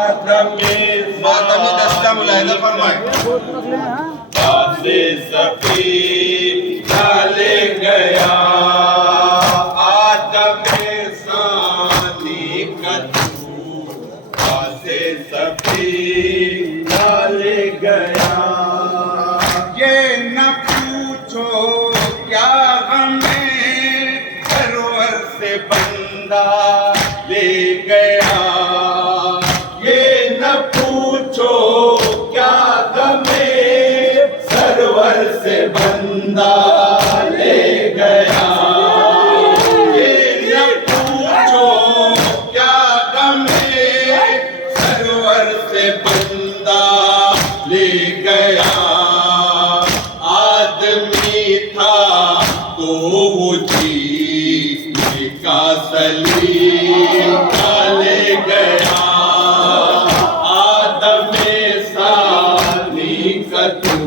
मातमी दस्ता मुलाहिदा फरमाए। बासे सफी डाले गया आदम सानी कतू बासे सफी डाले गया। ये न पूछो क्या हमें सरवर से बंदा ले गया। ये न पूछो क्या हमें सरवर से बंदा ले गया। ये न पूछो क्या हमें सरवर से बंदा ले गया। आदमी था तो वो जी का सलीम ले गया। आदम सानी कतू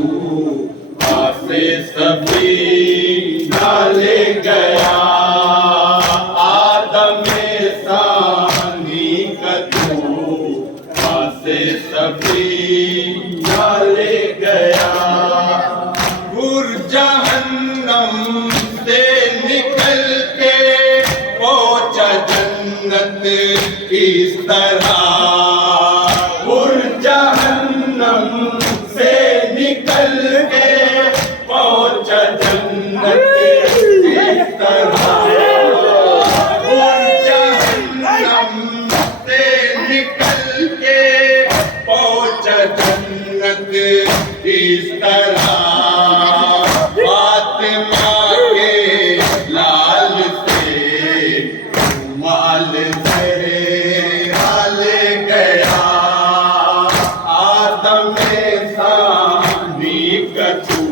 बासे सफी डाले गया। आदम सानी कतू बासे सफी डाले गया। जहन्नम से निकल के पहुंचा जन्नत इस तरह जहन्नम से निकल के पहुंचा जन्नत इस तरह। जहन्नम से निकल के पहुंचा जन्नत इस तरह फातिमा के लाल से माल ले गया। आदम सानी कतू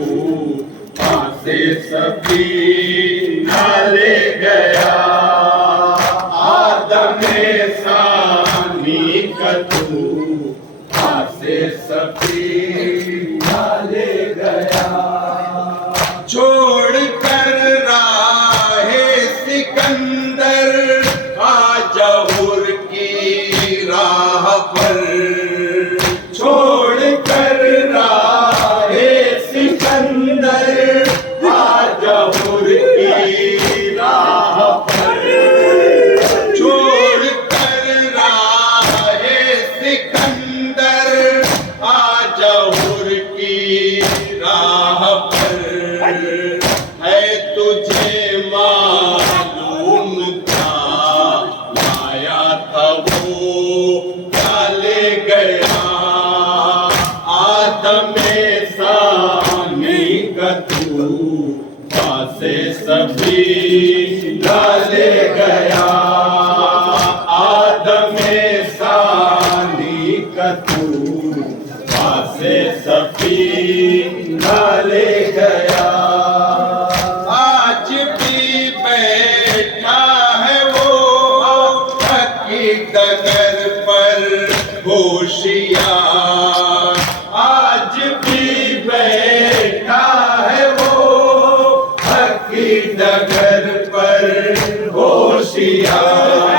बासे सफी डाले गया। आदम सानी कतू बासे सफी डाले गया। छोड़ कर राहे सिकंदर जहूर की राह पर छोड़ कर राहे सिकंदर जहूर की राह पर। छोड़ कर राहे सिकंदर जहूर की राह पर है तुझे मालूम था लाया था वो डाले गया। आदम सानी कतू बासे सफी डाले गया। आदम सानी कतू बासे सफी डाले गया। आज भी बैठा है वो हकी डगर पर होशियार आज भी बैठा है वो हकी डगर पर होशियार।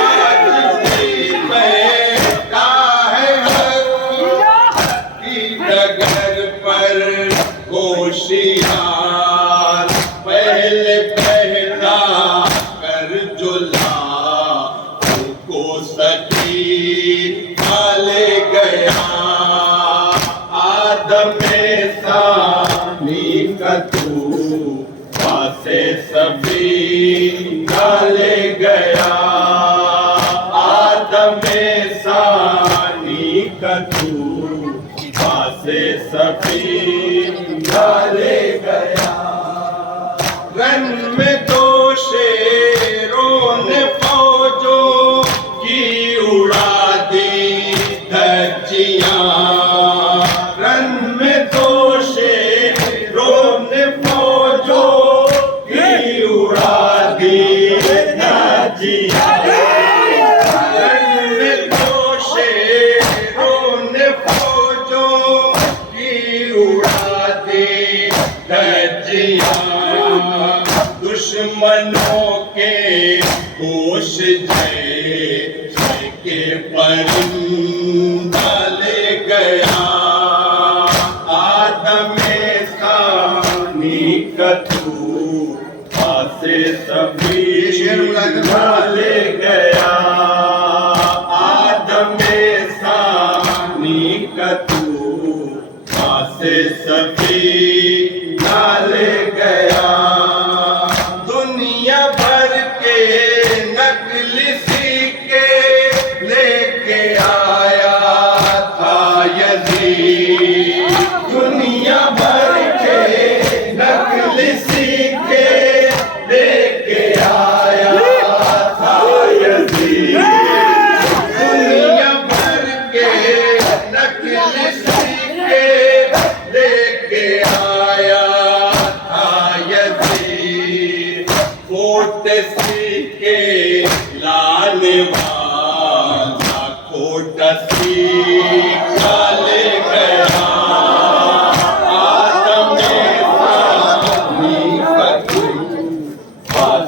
आज भी बैठा है हकी डगर पर होशियार पहले पहला कर जुला को सखी डाले गया। आदम सानी कतू बासे सफी डाले गया। आदम सानी कतू बासे सफी डाले गया। रन में दो शेरों ने फौजों की उड़ा दी धज्जियां। रन में दो शेरों ने फौजों की उड़ा दी धज्जियां। रन में दो शेरों ने फौजों की उड़ा डाले गया आदम सानी कतू से सभी डाले गया आदम सानी कतू से सभी डाले गया दुनिया भर के नकली सिक्के लेके आया था यजीद दुनिया भर के नकली सिक्के लेके आया था यजीद दुनिया भर के नकली सिक्के लेके आया था यजीद खोट सिक्के लाने वाला खोट सिक्का ले गया आदम सानी कतू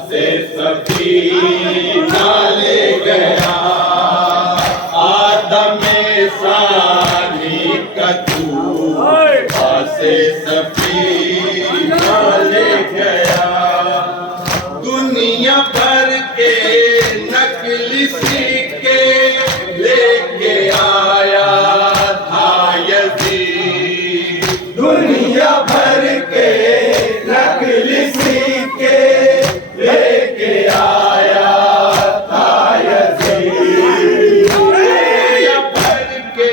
से सभी डाले गया आदम सानी कतू से सभी डाले गया दुनिया भर के नकली सिक्के लेके आया था यजीद दुनिया भर के नकली सिक्के लेके आया था यजीद दुनिया भर के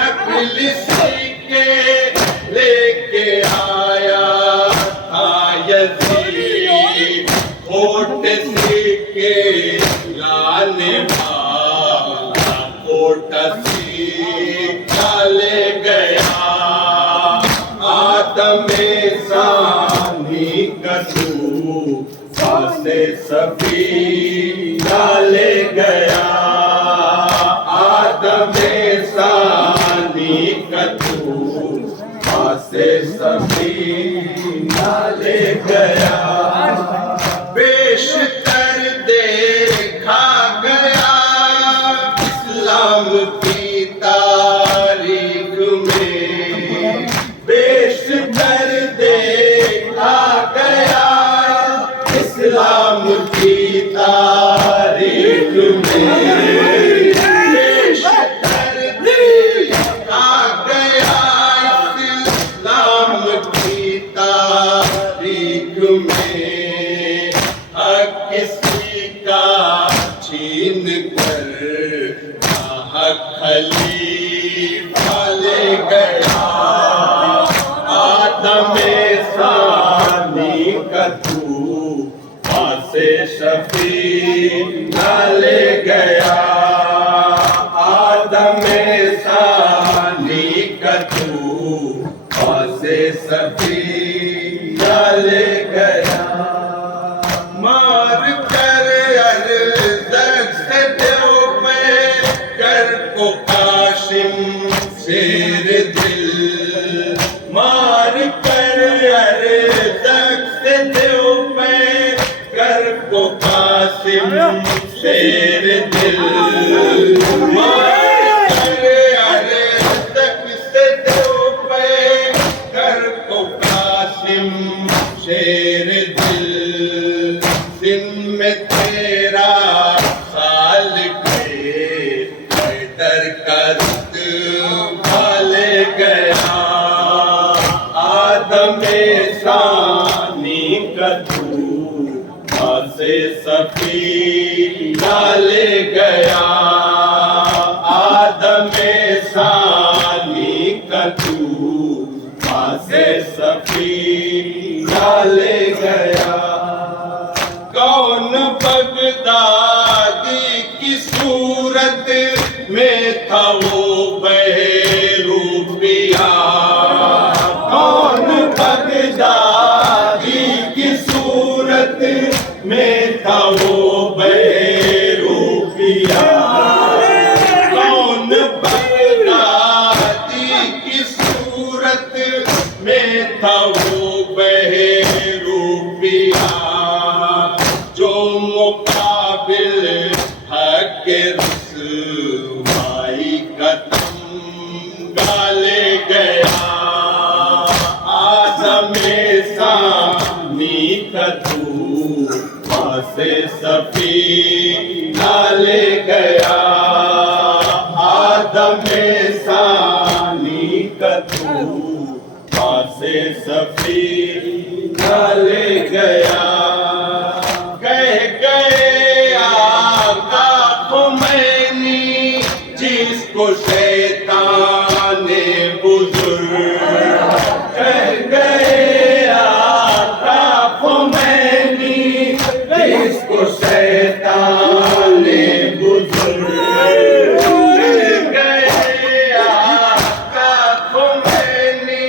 नकली सिक्के लेके आया था यजीद खोट सिक्के लाने वाला खोट सिक्का ले गया आदम सानी कतू से सभी डाले गया आदम सानी कतू से सभी डाले गया बेशतर देखा गया इस्लाम की तारीख में बेशतर देखा गया इस्लाम की तारीख में बेशतर देखा गया इस्लाम की तारीख में किसी का छीन कर खलीफा ले गया आदम सानी कतू से शफी डाले गया आदम सानी कतू से सफी डाले गया मार कर अर्ज़ से देव पे कर को काशिम शेर दिल मार कर अर्ज़ से देव पे कर को काशिम शेर दिल मार कर अर्ज़ से देव पे कर को काशिम शेर दिल दिन में तेरा साल के दर करत भाले गया आदम सानी कतू से सफी डाले गया आदम सानी कतू से सफी डाले गया कौन बगदादी की सूरत में था वो बहरूपिया कौन बगदादी की सूरत में था वो बहरूपिया कौन बगदादी की सूरत में था वो बहरूपिया जो मुकाबिल हक रुसवा पासे सफीना ले गया आदम सानी कतू पासे सफीना ले गया कह गए आका खुमैनी जिसको शैतान ने बुजुर्ग कह गए आका खुमैनी जिसको शैतान ने बुजुर्ग कह गए आका खुमैनी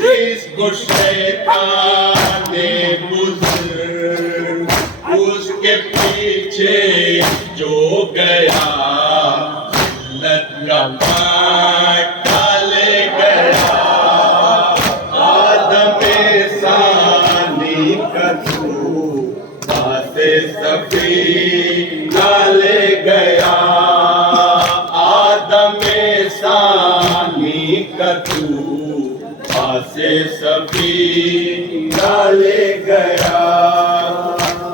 जिसको शैतान ने बुजुर्ग उसके पीछे जो गया जिल्लत का पाटा ले गया आदम सानी कतू पासे सफीना ले गया आदम सानी कतू पासे सफीना ले गया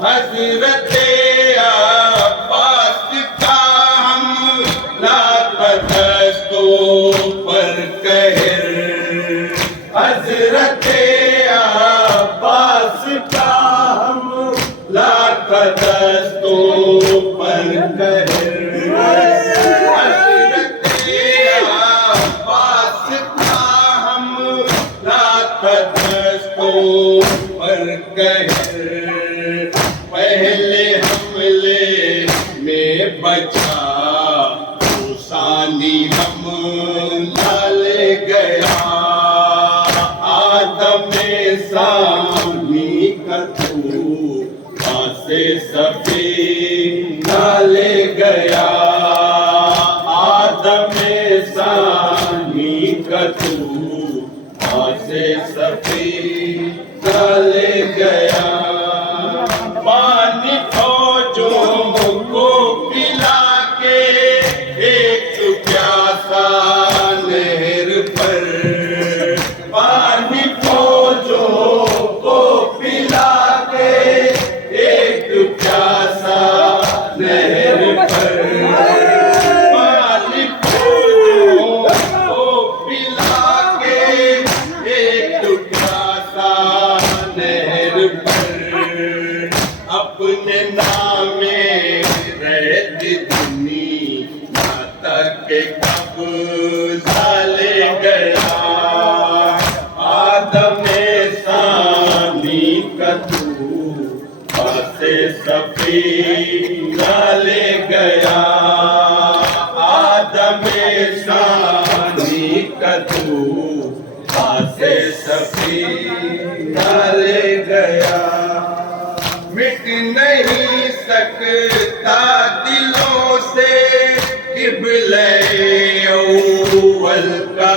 हजरत अब्बास का हमला कदस्तों पर कहर हजरत अब्बास का हमला कदस्तों पर कहर हजरत अब्बास का हमला कदस्तों पर कहर पहले हमले में बचा सानी हमला ले गया आदम सानी कतू पासे सफीना ले गया आदम सानी कतू पासे सफीना ले गया पानी फौजों को पिला के एक प्यासा नहर पर पानी फौजों को पिला के एक प्यासा नहर पर पानी फौजों को पिला के एक प्यासा नहर पर अपने नामे रहती दुनिया तक कब्जा ले गया आदम सानी कतू पासे सफीना ले गया आदम सानी कतू पासे सफीना ले गया मिट नहीं सकता दिलों से क़िबले अव्वल का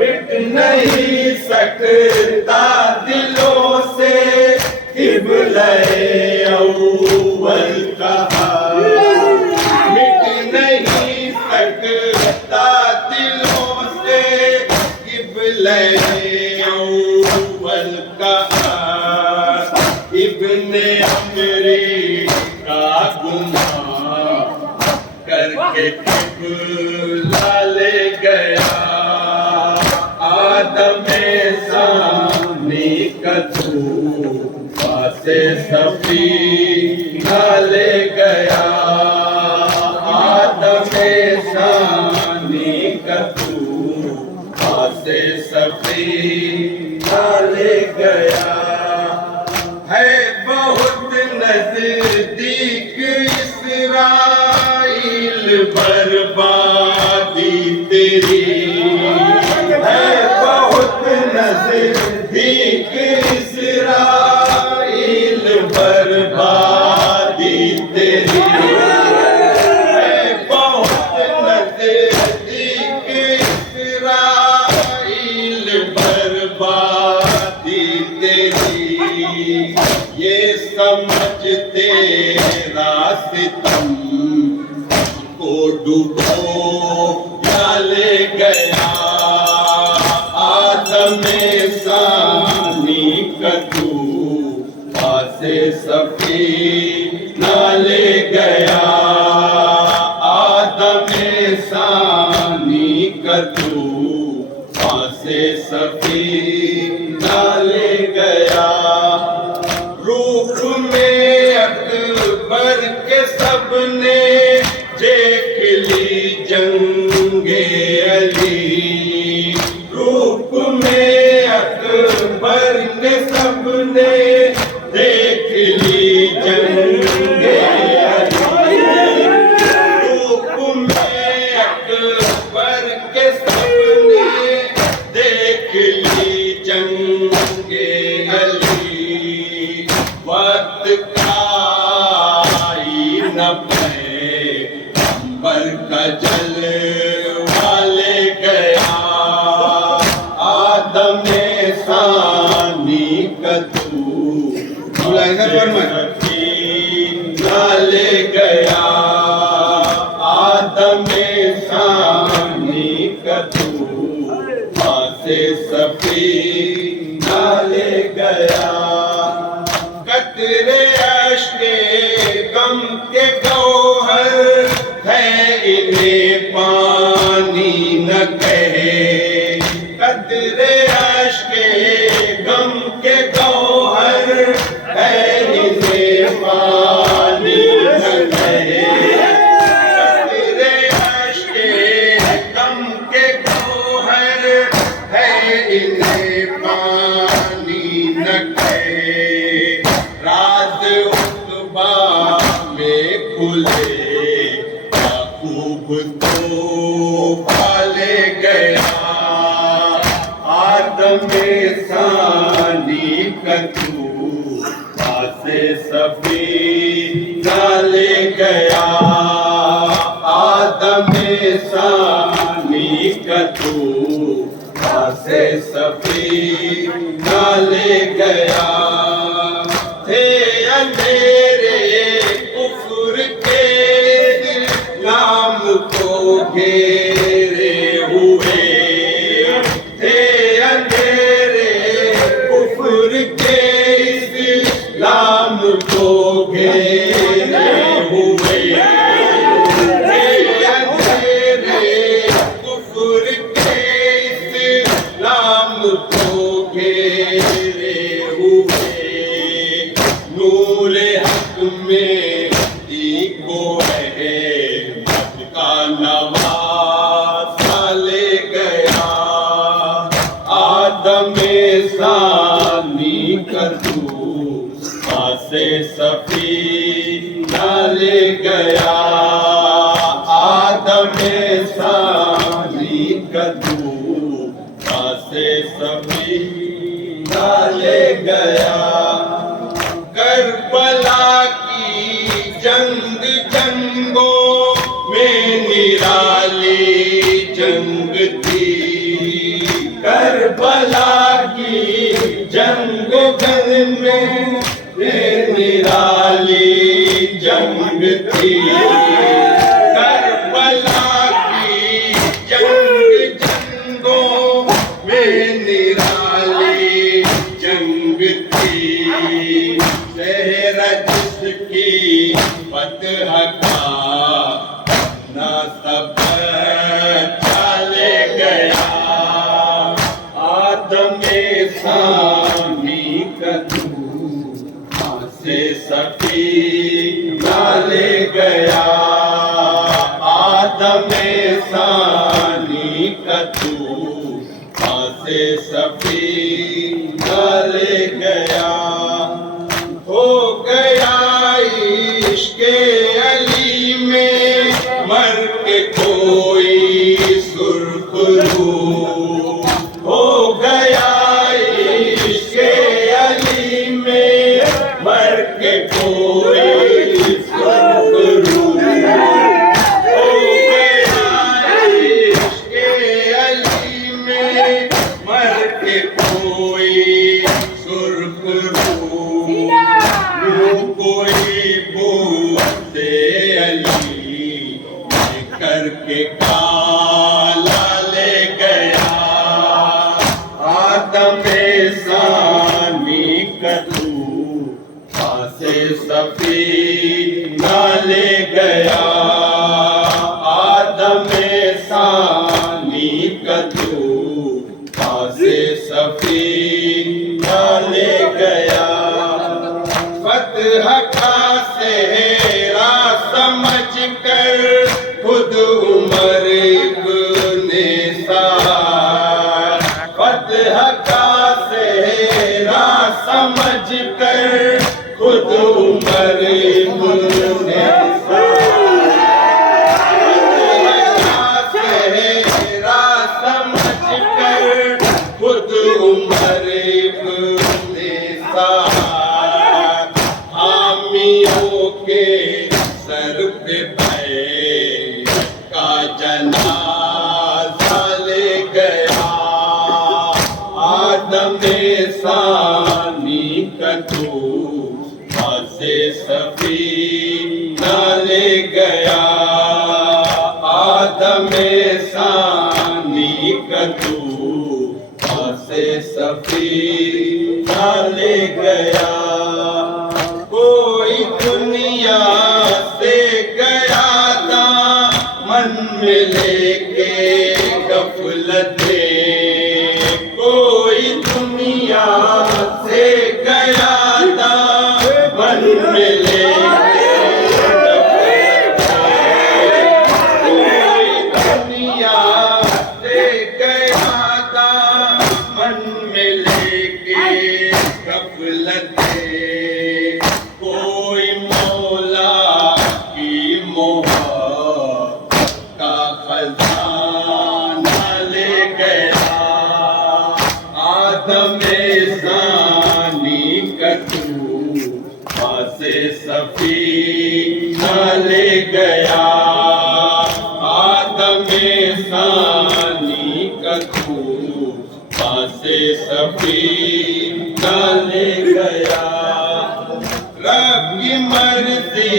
मिट नहीं सकता दिलों से क़िबले अव्वल का मिट नहीं सकता दिलों से क़िबले अव्वल का इब्ने अमरी का गुनाह करके क़िबला ले गया आदम सानी कतू पासे सफीना ले गया आदम सानी कतू पासे सफीना ले गया है बहुत नजदीक इस्राइल बर्बादी तेरी है बहुत नजदीक इस्राइल बर्बादी तेरी है बहुत नजदीक इस्राइल बर्बादी तेरी ये समझते रास्ते को डूबो क्या ले गया आदम सानी कतू पासे सब कतू फांसे सफीना ले गया। रूप में अकबर के सबने देख ली जंगे अली। रूप में अकबर के सबने देख ली जंगे अली। रूप में अकबर के सबने देख ली जंगे अली। वक्त का ही न पे अंबर का जल वाले गया। आदम सानी कतू ले गया। आदम सानी कतू फांसे सफीना ले गया। कतरे अश्के गम के गौहर है इन्हें पानी न कहे। कतरे अश्के गम के गौहर है इन्हें पानी न कहे। कतरे अश्के गम के गौहर है इन्हें पानी न कहे। राज उतबा में खुले खूब तो पाले गया। आदम सानी कतू फांसे सफीना ले गया। आदम सानी कतू फांसे सफीना ले गया। थे अंधेरे कुफ्र के इस्लाम को घेरे हुए। थे अंधेरे कुफ्र के इस्लाम को घेरे हुए। थे अंधेरे कुफ्र के इस्लाम को घेरे हुए। नूर हक में को है का नवासा ले गया। आदम सानी कतू फांसे सफीना ले गया। आदम सानी कतू फांसे सफीना ले गया। करबला की जंग जंगों में निराली जंग थी। करबला की जंग में निराली जंग थी। करबला की जंग जंगों में निराली जंग थी। शहर जिसकी फतह का ना सब चले गया। आदम सानी कतू फांसे सफीना ले गया। आदम सानी कतू फांसे सफीना ले गया। हो गया इश्के अली में मर के कोई सुरखरू। हो गया इश्के अली में मर के कोई सुरखरू। हो गया इश्के अली में मर के कोई सुरखरू। कोई बोलते अली करके काला ले गया। आदम सानी कतू फांसे सफीना ले गया। आदम सानी जनाजा ले गया आदम सानी का तूफान से सफीना ले गया आदम सानी का तूफान से सफीना ले गया कोई दुनिया से गया था मन में लेके गफलतें कोई दुनिया से गया था मन में लेके गफलतें कोई दुनिया से गया था मन में लेके गफलतें कोई मौला की मोहब्बत का खजाना ले गया आदम सानी का तूफान से सफीना ले गया आदम सानी का तूफान से सफीना ले गया रब की मर्जी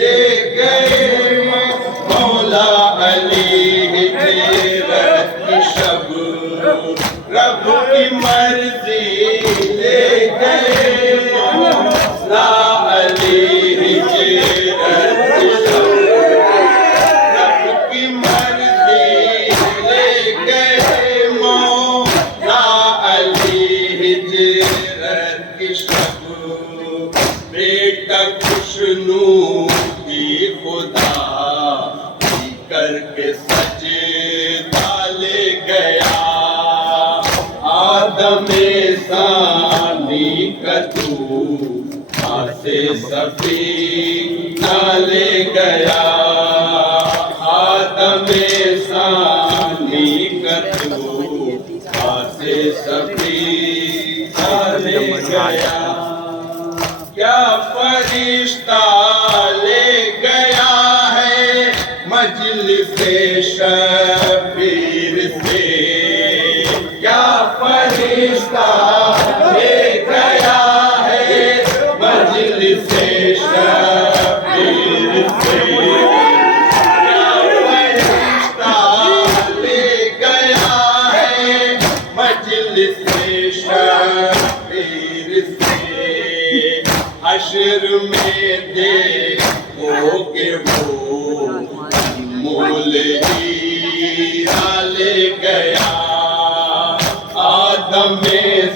ले गए मौला अली हिजरत की शब रब की मर्जी ले गए मौला अली हिजरत की शब रब की मर्जी ले गए मौला अली हिजरत की शब बेटा खुशनू की खुदा की करके सजदा ले गया आदम सानी का तूफान से सफीना ले गया आदम सानी का तूफान से सफीना ले गया क्या फरिश्ता ले गया है मजलिसे शबीर से क्या फरिश्ता ले गया है मजलिसे शबीर से क्या फरिश्ता ले गया है मजलिसे शबीर से हश्र में देखोगे वो मोल हीरा ले गया आदम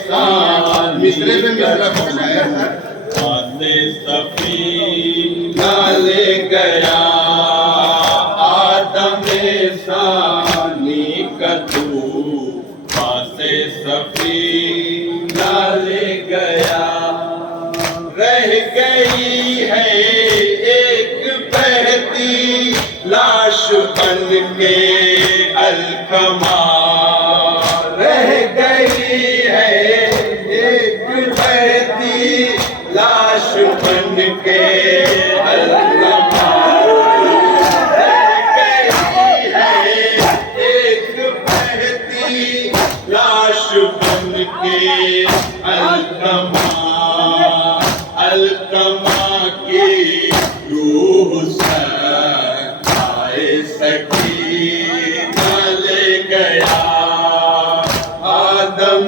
सानी मिसरे में मिसरा आदे सफीना ले गया आदम सानी का तूफान से सफीना ले गया रह गई है एक बहती लाश बन के अलकमा रह गई है एक बहती लाश बन के अलकमा रह गई है एक बहती लाश बन के अलकमा अलकमा की रूह सखाए सकीना ले गया आदम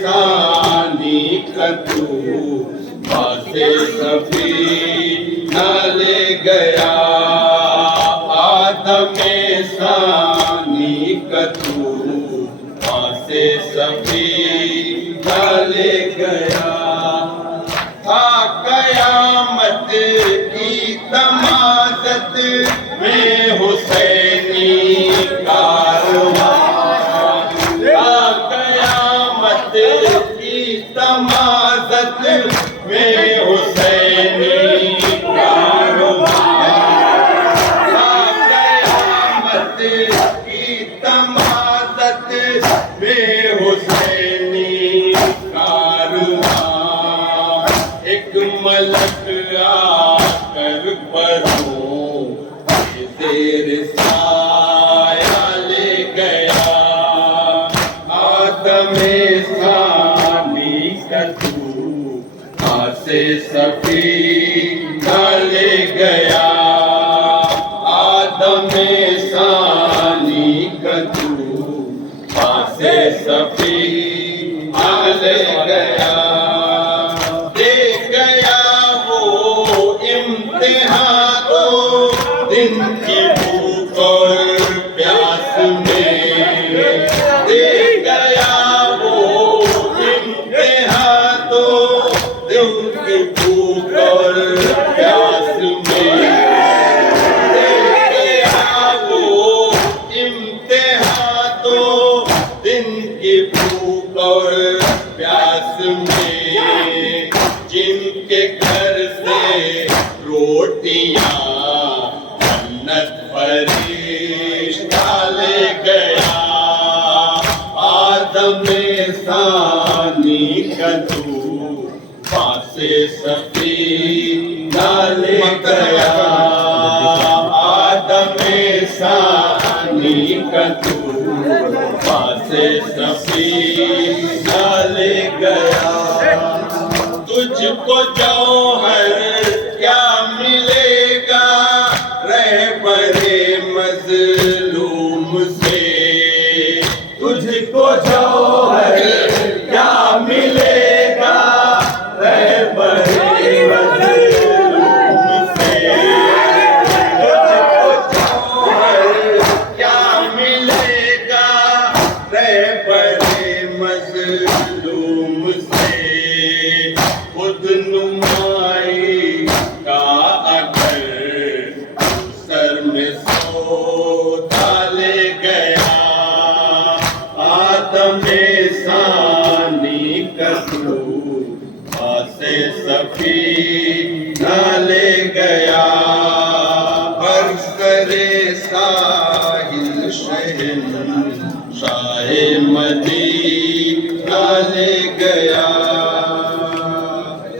सानी का तूफान से सफीना ले गया आदम सानी का तूफान से सफीना ले गया कयामत की तमाज़त में हुसैनी कारवां कयामत की तमाज़त में हुसैनी कारवां कयामत की तमाज़त में हुसैनी कारवां में सानी कतू पासे सफी आल गया दे गया वो इम्तिहान तो दिन की भूख और प्यास में दे गया वो इम्तिहान तो दिन की भूख और प्यास में दे गया वो इम्तिहान तो दिन की भूख और प्यास में जिनके घर से रोटियां जन्नत फरिश्ता ले गया आदम सानी कतू पासे सफी डाले गया आदम सानी कतू पासे सफी डाले गया तुझको जौहर क्या मिलेगा रहबरे मजलूम से तुझको जौहर क्या मिलेगा रहबरे मजलूम से तुझको जौहर क्या मिलेगा रहबरे मजलूम से खुद नुमाई का अगर सर में सोता ले गया आदम सानी कतू पासे सफी डाले गया बरसरे साहिल शहन शाह मदी